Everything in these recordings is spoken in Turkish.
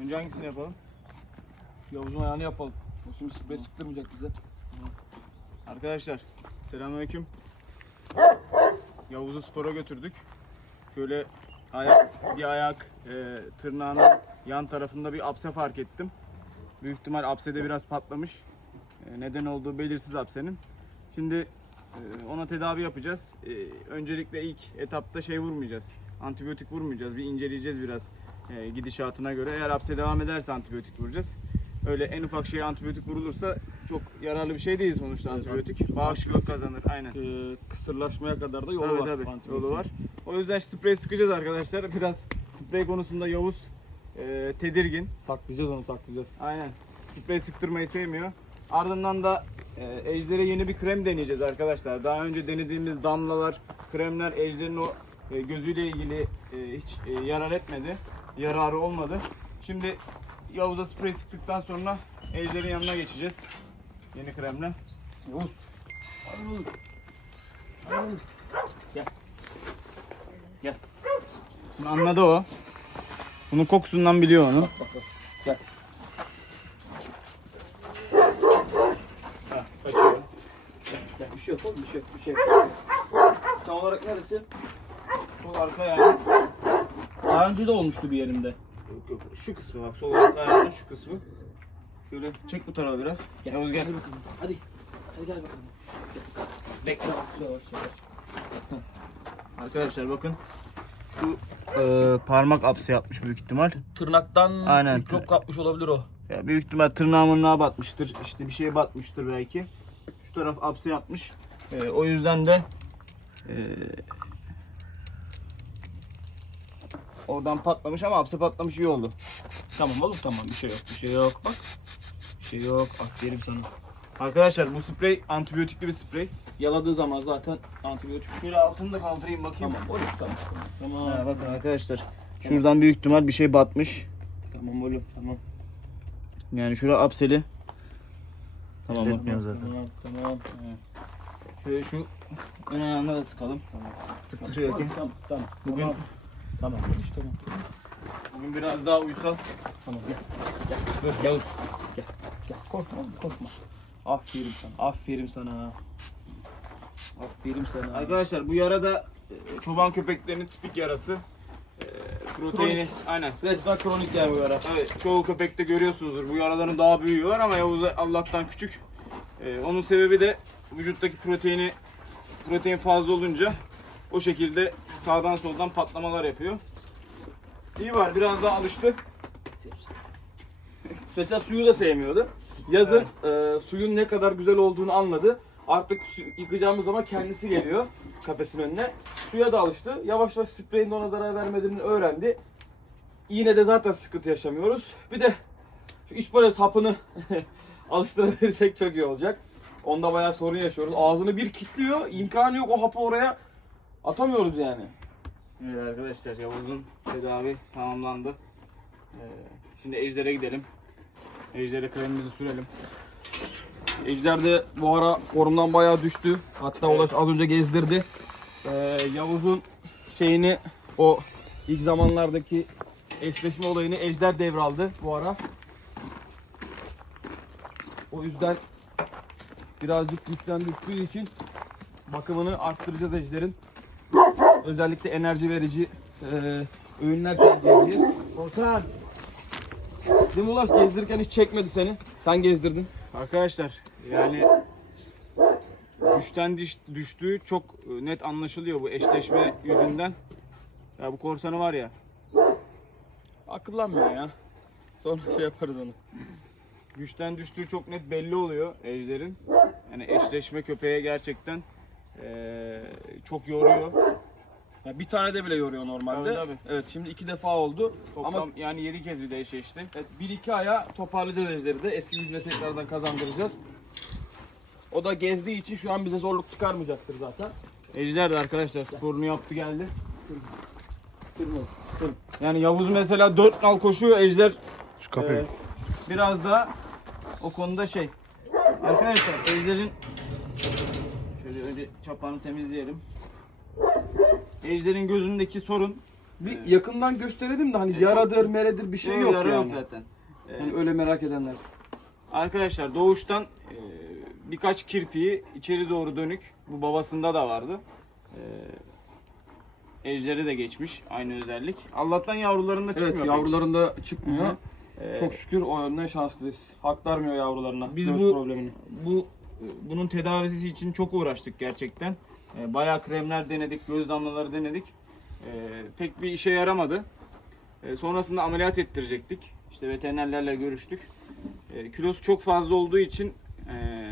Önce hangisini yapalım? Yavuz'un ayağını yapalım. O şimdi sprey sıktırmayacak bize. Arkadaşlar selamünaleyküm. Yavuz'u spora götürdük. Şöyle ayak bir ayak e, tırnağının yan tarafında bir apse fark ettim. Büyük ihtimal apsede biraz patlamış. E, neden olduğu belirsiz apsenin. Şimdi e, ona tedavi yapacağız. E, öncelikle ilk etapta şey vurmayacağız. Antibiyotik vurmayacağız. Bir inceleyeceğiz biraz e, gidişatına göre. Eğer apse devam ederse antibiyotik vuracağız. Öyle en ufak şeye antibiyotik vurulursa çok yararlı bir şey değil sonuçta antibiyotik. Bağışıklık kazanır aynen. Ee, kısırlaşmaya kadar da yolu Tabii var. tabii, yolu var. O yüzden sprey sıkacağız arkadaşlar. Biraz sprey konusunda Yavuz e, tedirgin. Saklayacağız onu saklayacağız. Aynen. Sprey sıktırmayı sevmiyor. Ardından da e, Ejder'e yeni bir krem deneyeceğiz arkadaşlar. Daha önce denediğimiz damlalar, kremler Ejder'in o e, gözüyle ilgili e, hiç e, yarar etmedi. Yararı olmadı. Şimdi Yavuz'a sprey sıktıktan sonra Ejder'in yanına geçeceğiz. Yeni kremle. Yavuz. Bunu anladı o. Bunun kokusundan biliyor onu. Bak bak. Gel. Kaçıyor. Gel. Bir şey yok oğlum bir şey yok. Bir şey yok. Tam olarak neresi? Sol arka ayağının Daha önce de olmuştu bir yerinde. Yok yok şu kısmı bak sol arka ayağının şu kısmı. Şöyle çek bu tarafa biraz. Yavuz gel. Hadi bakalım. Hadi. Hadi gel bakalım. Bekle. Yavaş yavaş. Arkadaşlar bakın. Şu e, parmak apse yapmış büyük ihtimal. Tırnaktan Aynen. mikrop kapmış olabilir o. Ya büyük ihtimal tırnağı mırnağa batmıştır. İşte bir şeye batmıştır belki. Şu taraf apse yapmış. E, o yüzden de e, oradan patlamış ama apse patlamış iyi oldu. Tamam oğlum tamam bir şey yok. Bir şey yok bak. Bir şey yok. Aferin sana. Arkadaşlar bu sprey antibiyotikli bir sprey. Yaladığı zaman zaten antibiyotik. Şöyle altını da kaldırayım bakayım. Tamam oğlum tamam. Tamam. Ha, bakın arkadaşlar. Şuradan büyük ihtimal bir şey batmış. Tamam oğlum tamam. Yani şura apseli. Tamam bakmıyor zaten. Tamam tamam. Şöyle şu ön ayağına da sıkalım. Tamam. Ki. Tamam tamam. Bugün Tamam. Hiç tamam. bugün biraz daha uysal. Tamam gel. Gel. Dur Yavuz. Gel. Gel. Korkma oğlum korkma. Aferin sana. Aferin sana. Aferin sana. Arkadaşlar bu yara da e, çoban köpeklerinin tipik yarası. E, proteini Kronik. aynen. Resmen kronik yani bu yara. Evet, çoğu köpekte görüyorsunuzdur. Bu yaraların daha büyüğü var ama Yavuz Allah'tan küçük. E, onun sebebi de vücuttaki proteini protein fazla olunca o şekilde sağdan soldan patlamalar yapıyor. İyi var biraz daha alıştı. Mesela suyu da sevmiyordu. Yazın e, suyun ne kadar güzel olduğunu anladı. Artık su, yıkayacağımız zaman kendisi geliyor kafesin önüne. Suya da alıştı. Yavaş yavaş spreyin de ona zarar vermediğini öğrendi. Yine de zaten sıkıntı yaşamıyoruz. Bir de şu iç paraz hapını alıştırabilirsek çok iyi olacak. Onda bayağı sorun yaşıyoruz. Ağzını bir kilitliyor. imkanı yok o hapı oraya atamıyoruz yani. Evet arkadaşlar Yavuz'un tedavi tamamlandı. Ee, şimdi Ejder'e gidelim. Ejder'e kremimizi sürelim. Ejder de bu ara formdan bayağı düştü. Hatta Evet. Ulaş az önce gezdirdi. Ee, Yavuz'un şeyini o ilk zamanlardaki eşleşme olayını Ejder devraldı bu ara. O yüzden birazcık güçten düştüğü için bakımını arttıracağız Ejder'in. Özellikle enerji verici e, öğünler tercih edeceğiz. Volkan! Değil mi Ulaş gezdirirken hiç çekmedi seni. Sen gezdirdin. Arkadaşlar yani güçten diş, düştüğü çok e, net anlaşılıyor bu eşleşme yüzünden. Ya bu korsanı var ya Akıllanmıyor ya. Sonra şey yaparız onu. güçten düştüğü çok net belli oluyor Ejder'in. Yani eşleşme köpeğe gerçekten eee, çok yoruyor. Ya bir tane de bile yoruyor normalde. Tabii, tabii. Evet şimdi iki defa oldu. Toplam Ama yani 7 kez bir de eşleşti. evet, bir iki aya toparlayacağız ejderi de. Eski yüzüne tekrardan kazandıracağız. O da gezdiği için şu an bize zorluk çıkarmayacaktır zaten. Ejder de arkadaşlar sporunu yaptı geldi. Yani Yavuz mesela 4 nal koşuyor. Ejder Şu kapıyı. e, biraz daha o konuda şey. Arkadaşlar Ejder'in şöyle önce çapağını temizleyelim. Ejder'in gözündeki sorun Bir yakından gösterelim de hani yaradır, meredir bir şey yok yara yani. zaten. Ee, Hani öyle merak edenler. Arkadaşlar doğuştan e, birkaç kirpiği içeri doğru dönük. Bu babasında da vardı. E, ejderi de geçmiş aynı özellik. Allah'tan yavrularında çıkmıyor. Evet pek. yavrularında çıkmıyor. Hı. Ee, Çok şükür o yönden şanslıyız. Hak vermiyor yavrularına. Biz göz bu- problemini. bu bunun tedavisi için çok uğraştık gerçekten. E, bayağı kremler denedik, göz damlaları denedik. E, pek bir işe yaramadı. E, sonrasında ameliyat ettirecektik. İşte veterinerlerle görüştük. E, kilosu çok fazla olduğu için e,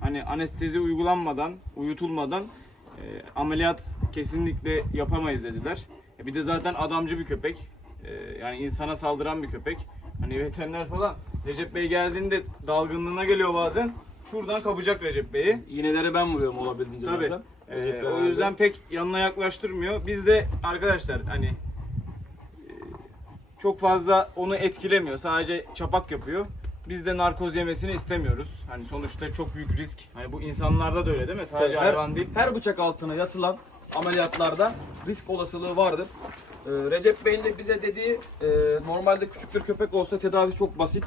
hani anestezi uygulanmadan, uyutulmadan e, ameliyat kesinlikle yapamayız dediler. E, bir de zaten adamcı bir köpek. E, yani insana saldıran bir köpek. Hani veteriner falan Recep Bey geldiğinde dalgınlığına geliyor bazen. Şuradan kapacak Recep Bey'i. İğneleri ben vuruyorum olabildiğince Tabii. zaten. Ee, o yüzden pek yanına yaklaştırmıyor. Biz de arkadaşlar hani e, çok fazla onu etkilemiyor. Sadece çapak yapıyor. Biz de narkoz yemesini istemiyoruz. Hani sonuçta çok büyük risk. Hani bu insanlarda da öyle değil mi? Sadece her, hayvan değil. her bıçak altına yatılan ameliyatlarda risk olasılığı vardır. Ee, Recep Bey'in de bize dediği e, normalde küçük bir köpek olsa tedavi çok basit.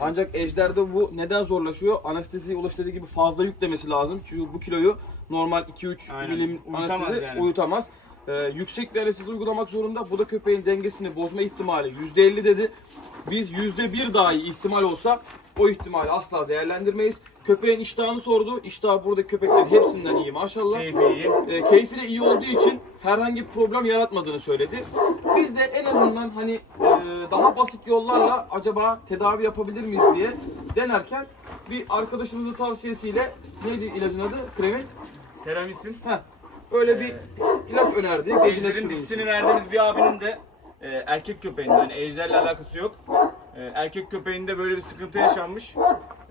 Ancak ejderde bu neden zorlaşıyor? Anesteziye ulaş dediği gibi fazla yüklemesi lazım. Çünkü bu kiloyu normal 2-3 Aynen. milim Uyutamaz anestezi yani. uyutamaz. Ee, yüksek bir anestezi uygulamak zorunda. Bu da köpeğin dengesini bozma ihtimali %50 dedi. Biz %1 dahi ihtimal olsa o ihtimali asla değerlendirmeyiz. Köpeğin iştahını sordu. İştahı burada köpeklerin hepsinden iyi maşallah. Keyfi iyi. E, keyfi de iyi olduğu için herhangi bir problem yaratmadığını söyledi. Biz de en azından hani e, daha basit yollarla acaba tedavi yapabilir miyiz diye denerken bir arkadaşımızın tavsiyesiyle neydi ilacın adı? Kremin. Teramisin. Heh, öyle bir ilaç önerdi. Ejder'in dişisini verdiğimiz bir abinin de e, erkek köpeğinde yani ejderle alakası yok. E, erkek köpeğinde böyle bir sıkıntı yaşanmış.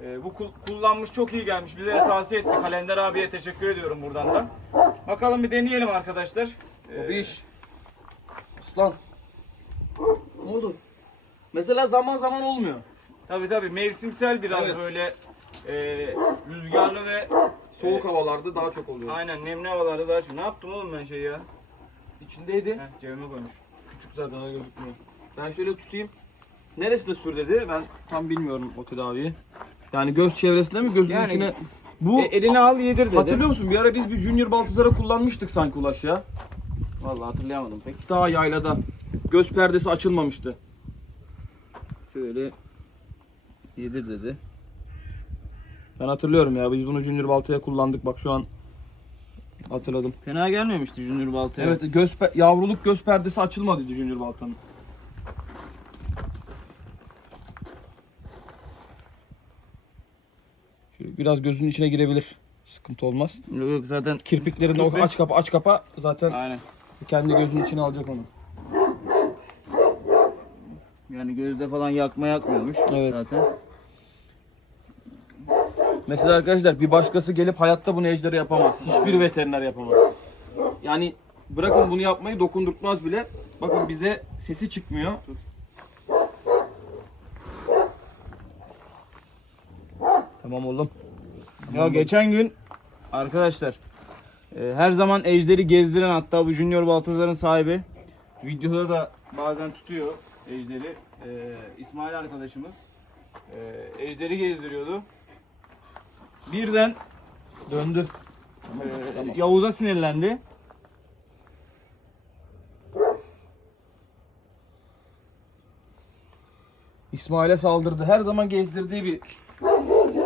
E, bu kul- kullanmış çok iyi gelmiş. Bize de tavsiye etti. Kalender abiye teşekkür ediyorum buradan da. Bakalım bir deneyelim arkadaşlar. E, Bir iş. Aslan. Ne oldu? Mesela zaman zaman olmuyor. Tabii tabii mevsimsel biraz Evet. böyle e, rüzgarlı ve Soğuk e, havalarda daha çok oluyor. Aynen nemli havalarda daha çok. Ne yaptım oğlum ben şey ya? İçindeydi. Heh, cebime koymuş. Küçük zaten öyle gözükmüyor. Ben şöyle tutayım. Neresinde sür dedi? Ben tam bilmiyorum o tedaviyi. Yani göz çevresinde mi gözün Yani- içine? Bu E, eline al yedir dedi. hatırlıyor musun? Bir ara biz bir Junior Baltazar'a kullanmıştık sanki Ulaş ya. Vallahi hatırlayamadım pek. Daha yaylada. Göz perdesi açılmamıştı. Şöyle yedir dedi. Ben hatırlıyorum ya biz bunu Junior Balta'ya kullandık bak şu an hatırladım. Fena gelmemişti Junior Balta'ya. Evet göz pe- yavruluk göz perdesi açılmadıydı Junior Balta'nın. Biraz gözünün içine girebilir. Sıkıntı olmaz. Yok yok zaten Kirpiklerini o aç kapa aç kapa zaten aynen. kendi gözünün içine alacak onu. Yani gözde falan yakma yakmıyormuş Evet. zaten. Mesela arkadaşlar bir başkası gelip hayatta bunu ejderi yapamaz. Hiçbir veteriner yapamaz. Yani bırakın bunu yapmayı dokundurtmaz bile. Bakın bize sesi çıkmıyor. Tamam oğlum. Ya geçen gün arkadaşlar e, her zaman ejderi gezdiren hatta bu Junior Baltazar'ın sahibi videoda da bazen tutuyor ejderi. E, İsmail arkadaşımız e, ejderi gezdiriyordu. Birden Döndü. e, Yavuz'a sinirlendi. İsmail'e saldırdı. Her zaman gezdirdiği bir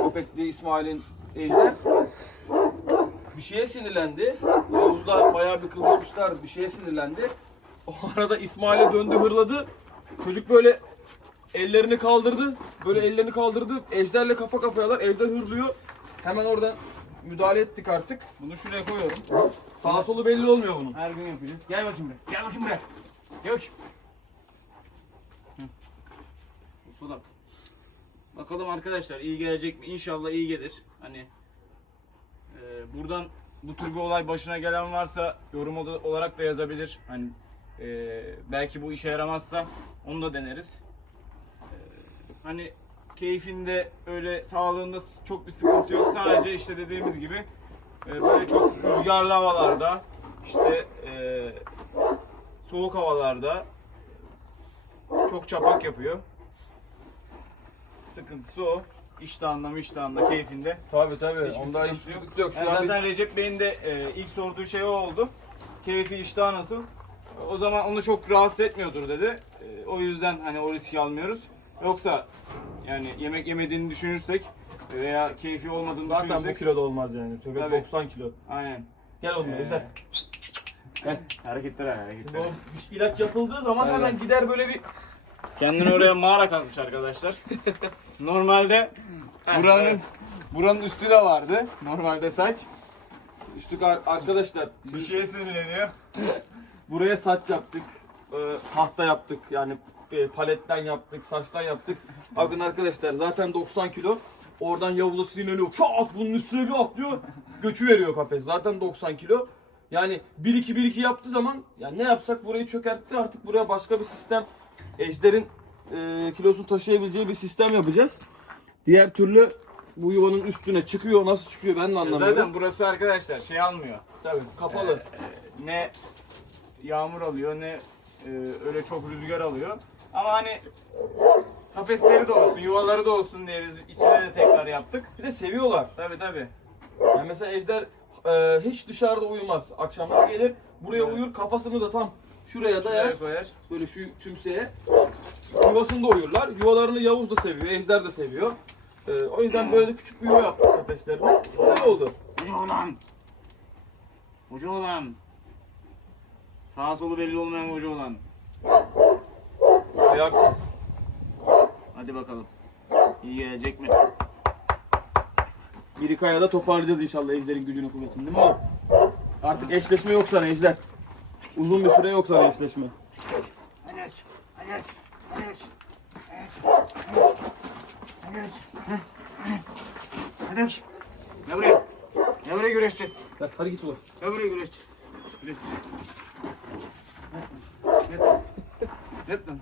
köpekli İsmail'in ejder. Bir şeye sinirlendi. Yavuz'la bayağı bir kızışmışlar. Bir şeye sinirlendi. O arada İsmail'e döndü hırladı. Çocuk böyle ellerini kaldırdı. Böyle ellerini kaldırdı. Ejderle kafa kafayalar. Ejder hırlıyor. Hemen oradan müdahale ettik artık. Bunu şuraya koyuyorum. Sağ solu belli olmuyor bunun. Her gün yapacağız. Gel bakayım buraya. Gel bakayım buraya. Gel bakayım. Usulap. Bakalım arkadaşlar iyi gelecek mi? İnşallah iyi gelir. Hani e, buradan bu tür bir olay başına gelen varsa yorum olarak da yazabilir. Hani e, belki bu işe yaramazsa onu da deneriz. E, hani keyfinde öyle sağlığında çok bir sıkıntı yok. Sadece işte dediğimiz gibi e, böyle çok rüzgarlı havalarda işte e, soğuk havalarda çok çapak yapıyor. Sıkıntısı o. İştahında iştahında keyfinde. Tabii tabii. Hiçbir Onda hiçbir sıkıntı yok. sıkıntı yok. Şu Yani an bir- zaten Recep Bey'in de e, ilk sorduğu şey o oldu. Keyfi iştah nasıl? O zaman onu çok rahatsız etmiyordur dedi. E, o yüzden hani o riski almıyoruz. Yoksa yani yemek yemediğini düşünürsek veya keyfi olmadığını zaten bu düşünürsek kiloda olmaz yani. Tövbe Tabii. 90 kilo. aynen. Gel oğlum Ee, Ejder. Gel. Hareketler Şimdi hareketler. o bir ilaç yapıldığı zaman hemen gider böyle bir Kendini oraya mağara kazmış arkadaşlar. Normalde buranın buranın üstü de vardı. Normalde saç. Üstlük ar- arkadaşlar Bir şeye sinirleniyor. buraya saç yaptık. e, tahta yaptık yani paletten yaptık, saçtan yaptık. Bakın arkadaşlar zaten 90 kilo. Oradan Yavuz'a sinirleniyor. Çat bunun üstüne bir atlıyor. Göçü veriyor kafes. Zaten 90 kilo. Yani 1-2-1-2 yaptığı zaman yani ne yapsak burayı çökertti. Artık buraya başka bir sistem Ejder'in e, kilosunu taşıyabileceği bir sistem yapacağız. Diğer türlü bu yuvanın üstüne çıkıyor. Nasıl çıkıyor ben de anlamıyorum. Zaten burası arkadaşlar şey almıyor. Tabii kapalı. Ne yağmur alıyor ne e, öyle çok rüzgar alıyor. Ama hani kafesleri de olsun, yuvaları da olsun diye biz içine de tekrar yaptık. Bir de seviyorlar. Tabi tabi. Yani mesela Ejder e, hiç dışarıda uyumaz. Akşamları gelir buraya Evet. uyur kafasını da tam şuraya dayar. Koyar. Böyle şu tümseye. Yuvasında uyurlar. Yuvalarını Yavuz da seviyor, Ejder de seviyor. E, o yüzden böyle küçük bir yuva yaptık kafeslerine. Güzel oldu. Ucu olan. Ucu olan. Sağa solu belli olmayan ucu olan. Ayaksız. Hadi bakalım. İyi gelecek mi? Bir iki ayda toparlayacağız inşallah Ejder'in gücünü kuvvetini değil mi oğlum? Artık eşleşme yok sana Ejder. Uzun bir süre yok sana eşleşme. Hadi aç. Hadi aç. Hadi aç. Ne buraya? Ne buraya güreşeceğiz? Gel, hadi git oğlum. Ne buraya güreşeceğiz? Buraya. Yat lan. Yat lan.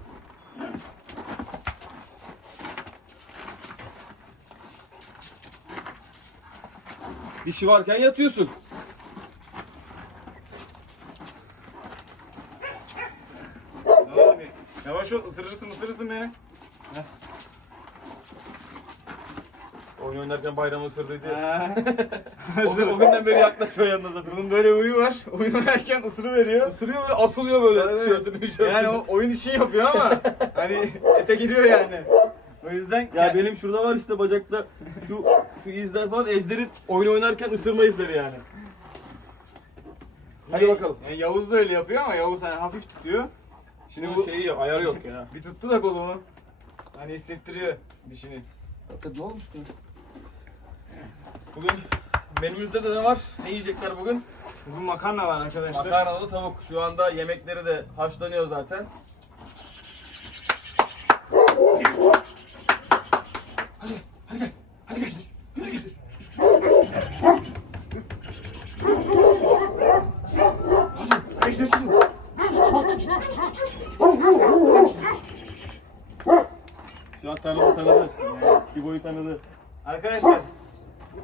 Dişi varken yatıyorsun. Bir? Yavaş ol, ısırırsın ısırırsın beni. Oyun oynarken bayramı ısırdıydı. Ha. o, gün- o günden beri yaklaşmıyor yanına zaten. Bunun böyle huyu var. Oyun oynarken ısırı veriyor. Isırıyor böyle asılıyor böyle Evet. tişörtünü tişörtünü. Yani o oyun işi yapıyor ama hani ete giriyor yani. O yüzden Ya benim şurada var işte bacakta şu şu izler falan Ejder'in oyun oynarken ısırma izleri yani. Hadi bakalım. Yani Yavuz da öyle yapıyor ama Yavuz hani hafif tutuyor. Şimdi bu bu şeyi yok, ayarı yok ya. bir tuttu da kolumu. Hani hissettiriyor dişini. ne olmuş Bugün menümüzde de ne var? Ne yiyecekler bugün? Bugün makarna var arkadaşlar. Makarnalı tavuk. Şu anda yemekleri de haşlanıyor zaten. Hadi. Hadi gel. Hadi gel. Şu an tanıdı tanıdı. İbo'yu tanıdı. Arkadaşlar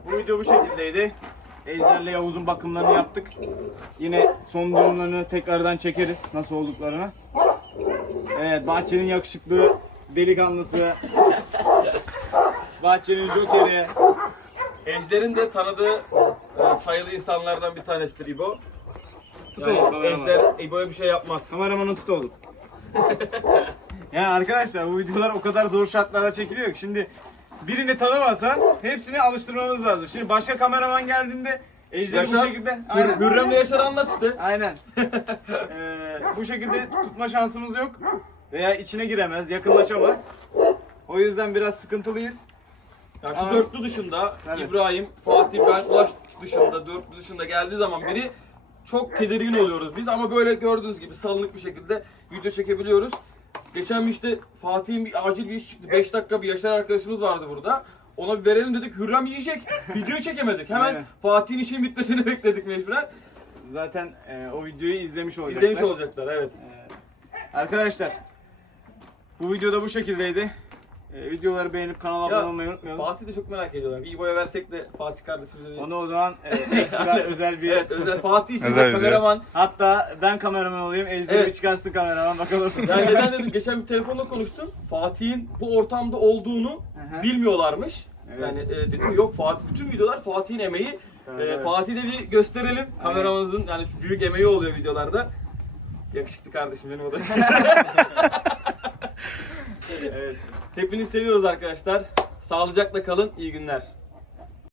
bu video bu şekildeydi. Ejder'le Yavuz'un bakımlarını yaptık. Yine son durumlarını tekrardan çekeriz nasıl olduklarını. Evet bahçenin yakışıklı delikanlısı. bahçenin jokeri. Ejder'in de tanıdığı e, sayılı insanlardan bir tanesidir İbo. Tut oğlum, kameraman. Ejder İbo'ya bir şey yapmaz. Kameramanı tut oğlum. yani arkadaşlar bu videolar o kadar zor şartlarda çekiliyor ki şimdi birini tanımasan hepsini alıştırmamız lazım. Şimdi başka kameraman geldiğinde Ejder'i bu Yaşar, şekilde Hür- Hürrem'le Yaşar anlat işte. Aynen. Ee, bu şekilde tutma şansımız yok. Veya içine giremez, yakınlaşamaz. O yüzden biraz sıkıntılıyız. Ya şu Ama- dörtlü dışında Evet. İbrahim, Fatih, ben, Ulaş dışında, dörtlü dışında geldiği zaman biri çok tedirgin oluyoruz biz ama böyle gördüğünüz gibi salınık bir şekilde video çekebiliyoruz. Geçen işte Fatih'in bir acil bir iş çıktı. 5 dakika bir Yaşar arkadaşımız vardı burada. Ona bir verelim dedik. Hürrem yiyecek. Videoyu çekemedik. Hemen Aynen. Fatih'in işinin bitmesini bekledik mecburen. Zaten e, o videoyu izlemiş olacaklar. İzlemiş olacaklar evet. Arkadaşlar bu videoda bu şekildeydi. E, videoları beğenip kanala abone olmayı unutmayalım. Fatih de çok merak ediyorlar. Bir İbo'ya versek de Fatih kardeşimize bir... Onu o zaman e, ekstra özel bir... Evet özel Fatih için Özel bir- kameraman. Hatta ben kameraman olayım, Ejder Evet. bir çıkarsın kameraman bakalım. Yani neden dedim geçen bir telefonla konuştum. Fatih'in bu ortamda olduğunu hı. bilmiyorlarmış. Evet. Yani e, dedim yok Fatih bütün videolar Fatih'in emeği. Evet, E, evet. Fatih'i de bir gösterelim. Kameramanımızın yani büyük emeği oluyor videolarda. Yakışıklı kardeşim benim o da. evet. Hepinizi seviyoruz arkadaşlar. Sağlıcakla kalın. İyi günler.